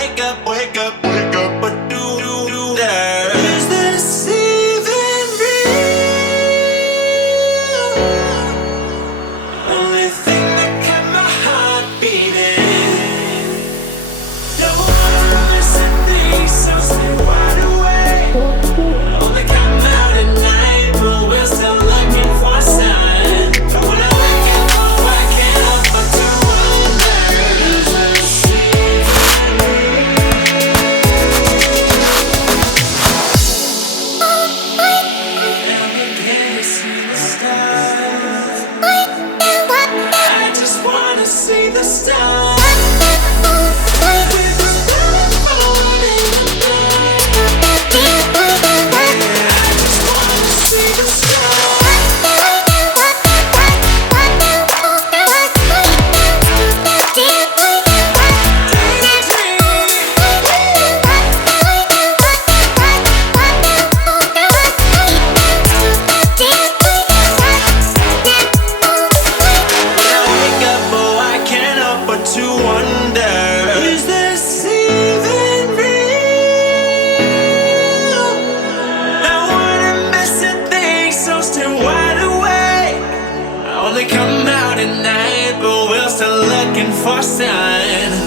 wake up, but do that. Is this even real? Only thing that kept my heart beating. Don't wanna miss a thing, so stay wide awake. Only come out at night, but we're still looking for a sign. But when I wake up, oh, I can't help but to wonder. Is this even see the stars. With the telephone in the night. I just wanna see the stars. To wonder, is this even real? I wanna miss a thing, so stay wide awake. I only come out at night, but we're still looking for signs.